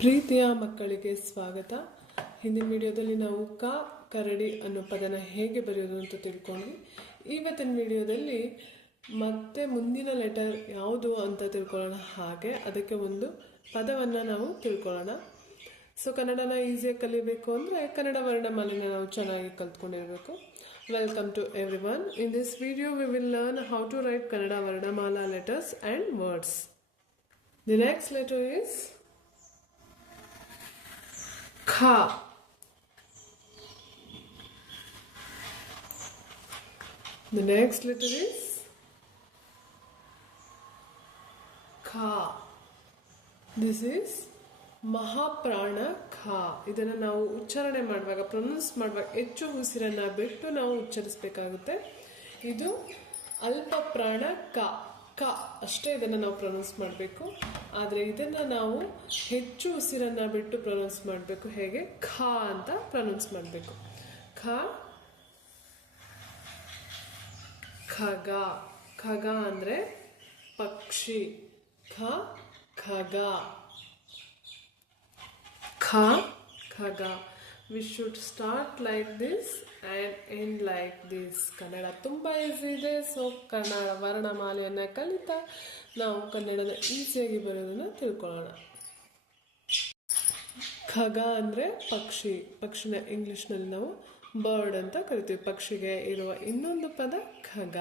ಪ್ರೀತಿಯ ಮಕ್ಕಳಿಗೆ ಸ್ವಾಗತ. ಹಿಂದಿನ ವಿಡಿಯೋದಲ್ಲಿ ನಾವು ಕರಡಿ ಅನ್ನೋ ಪದನ ಹೇಗೆ ಬರೆಯೋದು ಅಂತ ತಿಳ್ಕೊಂಡ್ವಿ. ಇವತ್ತಿನ ವಿಡಿಯೋದಲ್ಲಿ ಮತ್ತೆ ಮುಂದಿನ ಲೆಟರ್ ಯಾವುದು ಅಂತ ತಿಳ್ಕೊಳ್ಳೋಣ. ಹಾಗೆ ಅದಕ್ಕೆ ಒಂದು ಪದವನ್ನು ನಾವು ತಿಳ್ಕೊಳ್ಳೋಣ. ಸೊ ಕನ್ನಡನ ಈಸಿಯಾಗಿ ಕಲಿಬೇಕು ಅಂದರೆ ಕನ್ನಡ ವರ್ಣಮಾಲೆನ ನಾವು ಚೆನ್ನಾಗಿ ಕಲ್ತ್ಕೊಂಡಿರಬೇಕು. Welcome to everyone. In this video we will learn how to write Kannada ವರ್ಣಮಾಲಾ letters and words. The next letter is Kha. The next letter is Kha. This is ಮಹಾಪ್ರಾಣ ಖ. ಇದನ್ನು ನಾವು ಉಚ್ಚಾರಣೆ ಮಾಡುವಾಗ, ಪ್ರೊನೌನ್ಸ್ ಮಾಡುವಾಗ ಹೆಚ್ಚು ಉಸಿರನ್ನ ಬಿಟ್ಟು ನಾವು ಉಚ್ಚರಿಸಬೇಕಾಗುತ್ತೆ. ಇದು ಅಲ್ಪ ಪ್ರಾಣ ಕ ಕ ಅಷ್ಟೇ ಇದನ್ನು ನಾವು ಪ್ರೊನೌನ್ಸ್ ಮಾಡಬೇಕು. ಆದರೆ ಇದನ್ನು ನಾವು ಹೆಚ್ಚು ಉಸಿರನ್ನು ಬಿಟ್ಟು ಪ್ರೊನೌನ್ಸ್ ಮಾಡಬೇಕು. ಹೇಗೆ? ಖ ಅಂತ ಪ್ರೊನೌನ್ಸ್ ಮಾಡಬೇಕು. ಖ ಖಗ. ಖಗ ಅಂದರೆ ಪಕ್ಷಿ. ಖ ಖಗ. ಖ ಖಗ. We should start like this and end like this. Kannada ತುಂಬ ಈಸಿ ಇದೆ. ಸೊ ಕನ್ನಡ ವರ್ಣಮಾಲೆಯನ್ನು ಕಲಿತಾ ನಾವು ಕನ್ನಡದ ಈಸಿಯಾಗಿ ಬರೋದನ್ನು ತಿಳ್ಕೊಳ್ಳೋಣ. ಖಗ ಅಂದರೆ ಪಕ್ಷಿ. ಪಕ್ಷಿನ ಇಂಗ್ಲೀಷ್ನಲ್ಲಿ ನಾವು ಬರ್ಡ್ ಅಂತ ಕರಿತೀವಿ. ಪಕ್ಷಿಗೆ ಇರುವ ಇನ್ನೊಂದು ಪದ ಖಗ.